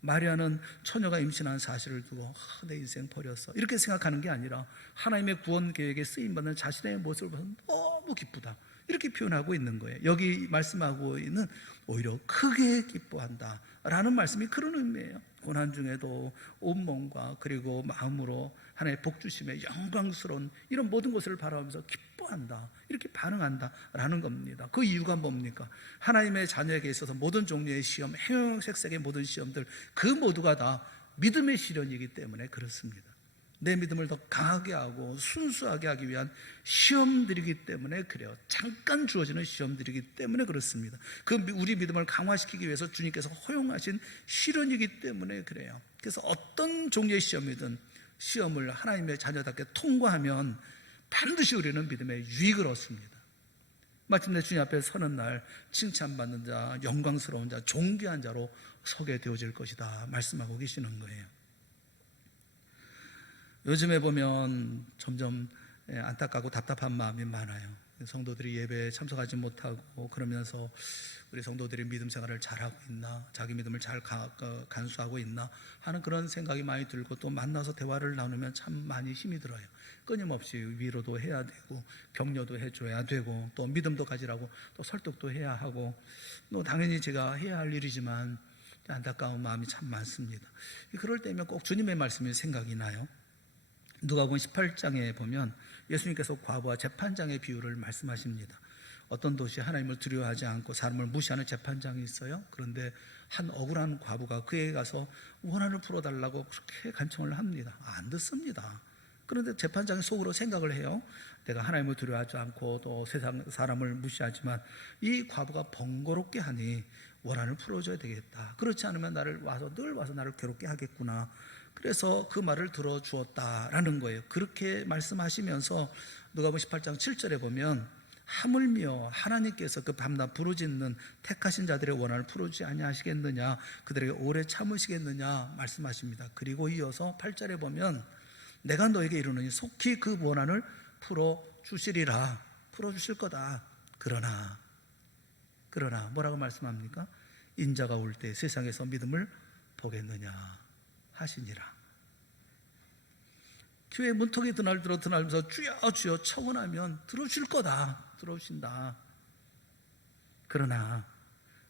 마리아는 처녀가 임신한 사실을 두고 내 인생 버렸어 이렇게 생각하는 게 아니라 하나님의 구원 계획에 쓰임받는 자신의 모습을 봐서 너무 기쁘다, 이렇게 표현하고 있는 거예요. 여기 말씀하고 있는 오히려 크게 기뻐한다 라는 말씀이 그런 의미예요. 고난 중에도 온몸과 그리고 마음으로 하나님의 복 주심에 영광스러운 이런 모든 것을 바라보면서 기뻐한다, 이렇게 반응한다 라는 겁니다. 그 이유가 뭡니까? 하나님의 자녀에게 있어서 모든 종류의 시험, 행형색색의 모든 시험들, 그 모두가 다 믿음의 시련이기 때문에 그렇습니다. 내 믿음을 더 강하게 하고 순수하게 하기 위한 시험들이기 때문에 그래요. 잠깐 주어지는 시험들이기 때문에 그렇습니다. 그 우리 믿음을 강화시키기 위해서 주님께서 허용하신 시련이기 때문에 그래요. 그래서 어떤 종류의 시험이든 시험을 하나님의 자녀답게 통과하면 반드시 우리는 믿음의 유익을 얻습니다. 마침내 주님 앞에 서는 날 칭찬받는 자, 영광스러운 자, 존귀한 자로 서게 되어질 것이다 말씀하고 계시는 거예요. 요즘에 보면 점점 안타깝고 답답한 마음이 많아요. 성도들이 예배에 참석하지 못하고 그러면서 우리 성도들이 믿음 생활을 잘하고 있나, 자기 믿음을 잘 간수하고 있나 하는 그런 생각이 많이 들고, 또 만나서 대화를 나누면 참 많이 힘이 들어요. 끊임없이 위로도 해야 되고 격려도 해줘야 되고 또 믿음도 가지라고 또 설득도 해야 하고, 또 당연히 제가 해야 할 일이지만 안타까운 마음이 참 많습니다. 그럴 때면 꼭 주님의 말씀이 생각이 나요. 누가복음 18장에 보면 예수님께서 과부와 재판장의 비유를 말씀하십니다. 어떤 도시에 하나님을 두려워하지 않고 사람을 무시하는 재판장이 있어요. 그런데 한 억울한 과부가 그에게 가서 원한을 풀어달라고 그렇게 간청을 합니다. 안 듣습니다. 그런데 재판장이 속으로 생각을 해요. 내가 하나님을 두려워하지 않고 또 세상 사람을 무시하지만 이 과부가 번거롭게 하니 원한을 풀어줘야 되겠다. 그렇지 않으면 늘 와서 나를 괴롭게 하겠구나. 그래서 그 말을 들어주었다라는 거예요. 그렇게 말씀하시면서 누가복음 18장 7절에 보면 하물며 하나님께서 그 밤낮 부르짖는 택하신 자들의 원한을 풀어주지 아니하시겠느냐, 그들에게 오래 참으시겠느냐 말씀하십니다. 그리고 이어서 8절에 보면 내가 너에게 이르노니 속히 그 원한을 풀어주시리라, 풀어주실 거다. 그러나 뭐라고 말씀합니까? 인자가 올 때 세상에서 믿음을 보겠느냐 하시니라. 교회 문턱에 드날면서 주여 주여 청원하면 들어주실 거다, 들어주신다. 그러나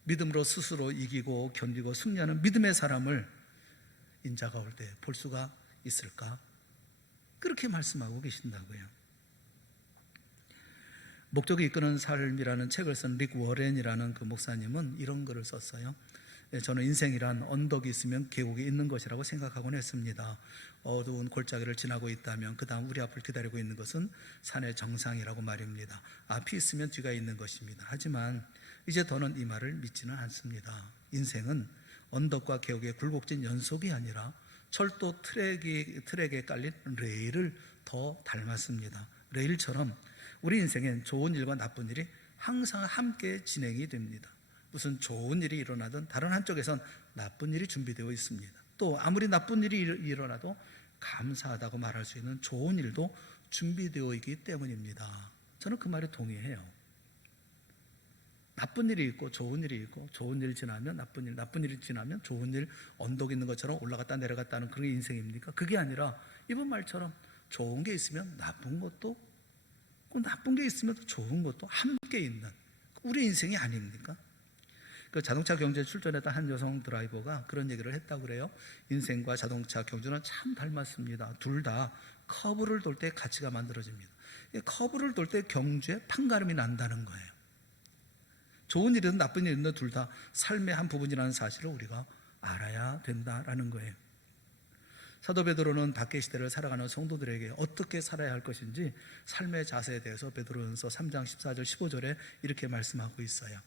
믿음으로 스스로 이기고 견디고 승리하는 믿음의 사람을 인자가 올 때 볼 수가 있을까? 그렇게 말씀하고 계신다고요. 목적이 이끄는 삶이라는 책을 쓴 릭 워렌이라는 그 목사님은 이런 글을 썼어요. 저는 인생이란 언덕이 있으면 계곡이 있는 것이라고 생각하곤 했습니다. 어두운 골짜기를 지나고 있다면 그 다음 우리 앞을 기다리고 있는 것은 산의 정상이라고 말입니다. 앞이 있으면 뒤가 있는 것입니다. 하지만 이제 더는 이 말을 믿지는 않습니다. 인생은 언덕과 계곡의 굴곡진 연속이 아니라 철도 트랙에 깔린 레일을 더 닮았습니다. 레일처럼 우리 인생엔 좋은 일과 나쁜 일이 항상 함께 진행이 됩니다. 무슨 좋은 일이 일어나든 다른 한쪽에선 나쁜 일이 준비되어 있습니다. 또 아무리 나쁜 일이 일어나도 감사하다고 말할 수 있는 좋은 일도 준비되어 있기 때문입니다. 저는 그 말에 동의해요. 나쁜 일이 있고 좋은 일이 있고, 좋은 일이 지나면 나쁜 일, 나쁜 일이 지나면 좋은 일, 언덕 있는 것처럼 올라갔다 내려갔다 하는 그런 게 인생입니까? 그게 아니라 이번 말처럼 좋은 게 있으면 나쁜 것도, 나쁜 게 있으면 좋은 것도 함께 있는 우리 인생이 아닙니까? 그 자동차 경주에 출전했던 한 여성 드라이버가 그런 얘기를 했다고 그래요. 인생과 자동차 경주는 참 닮았습니다. 둘 다 커브를 돌 때 가치가 만들어집니다. 커브를 돌 때 경주에 판가름이 난다는 거예요. 좋은 일이든 나쁜 일이든 둘 다 삶의 한 부분이라는 사실을 우리가 알아야 된다라는 거예요. 사도 베드로는 밖의 시대를 살아가는 성도들에게 어떻게 살아야 할 것인지 삶의 자세에 대해서 베드로전서 3장 14절 15절에 이렇게 말씀하고 있어요.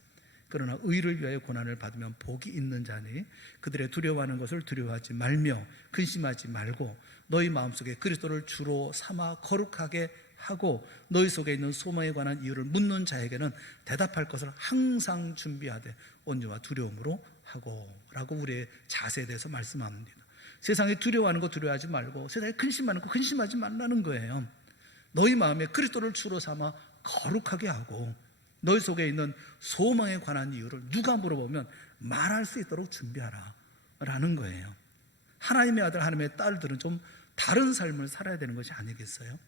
그러나 의를 위하여 고난을 받으면 복이 있는 자니 그들의 두려워하는 것을 두려워하지 말며 근심하지 말고 너희 마음속에 그리스도를 주로 삼아 거룩하게 하고 너희 속에 있는 소망에 관한 이유를 묻는 자에게는 대답할 것을 항상 준비하되 온유와 두려움으로 하고 라고 우리의 자세에 대해서 말씀합니다. 세상에 두려워하는 거 두려워하지 말고 세상에 근심하는 거 근심하지 말라는 거예요. 너희 마음에 그리스도를 주로 삼아 거룩하게 하고 너희 속에 있는 소망에 관한 이유를 누가 물어보면 말할 수 있도록 준비하라 라는 거예요. 하나님의 아들 하나님의 딸들은 좀 다른 삶을 살아야 되는 것이 아니겠어요?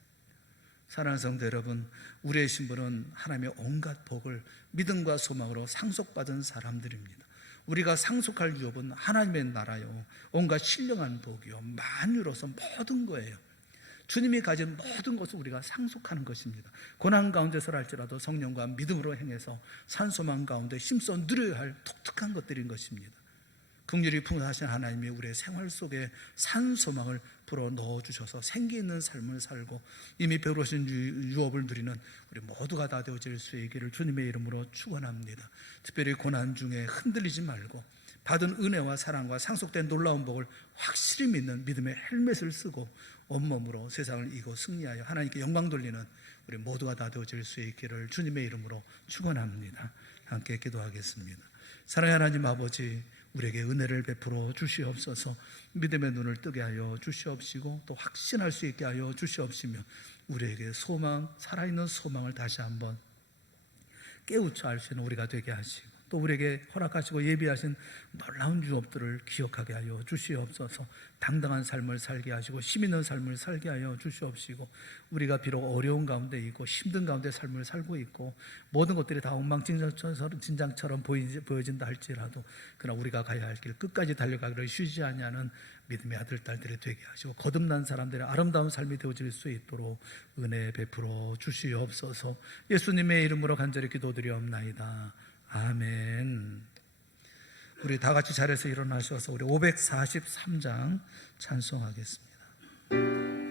사랑하는 성도 여러분, 우리의 신분은 하나님의 온갖 복을 믿음과 소망으로 상속받은 사람들입니다. 우리가 상속할 유업은 하나님의 나라요, 온갖 신령한 복이요, 만유로서 모든 거예요. 주님이 가진 모든 것을 우리가 상속하는 것입니다. 고난 가운데서 할지라도 성령과 믿음으로 행해서 산소망 가운데 힘써 누려야 할 독특한 것들인 것입니다. 긍휼이 풍성하신 하나님이 우리의 생활 속에 산소망을 불어 넣어주셔서 생기 있는 삶을 살고 이미 배우신 유업을 누리는 우리 모두가 다 되어질 수 있기를 주님의 이름으로 축원합니다. 특별히 고난 중에 흔들리지 말고 받은 은혜와 사랑과 상속된 놀라운 복을 확실히 믿는 믿음의 헬멧을 쓰고 온몸으로 세상을 이기고 승리하여 하나님께 영광 돌리는 우리 모두가 다 되어질 수 있기를 주님의 이름으로 축원합니다. 함께 기도하겠습니다. 사랑하는 하나님 아버지, 우리에게 은혜를 베풀어 주시옵소서. 믿음의 눈을 뜨게 하여 주시옵시고 또 확신할 수 있게 하여 주시옵시며 우리에게 소망, 살아있는 소망을 다시 한번 깨우쳐 알 수 있는 우리가 되게 하시고 또 우리에게 허락하시고 예비하신 놀라운 유업들을 기억하게 하여 주시옵소서. 당당한 삶을 살게 하시고 힘 있는 삶을 살게 하여 주시옵시고 우리가 비록 어려운 가운데 있고 힘든 가운데 삶을 살고 있고 모든 것들이 다 엉망진창처럼 보여진다 할지라도 그러나 우리가 가야 할 길 끝까지 달려가기를 쉬지 아니하는 믿음의 아들 딸들이 되게 하시고 거듭난 사람들의 아름다운 삶이 되어질 수 있도록 은혜 베풀어 주시옵소서. 예수님의 이름으로 간절히 기도드리옵나이다. 아멘. 우리 다 같이 자리에서 일어나셔서 우리 543장 찬송하겠습니다.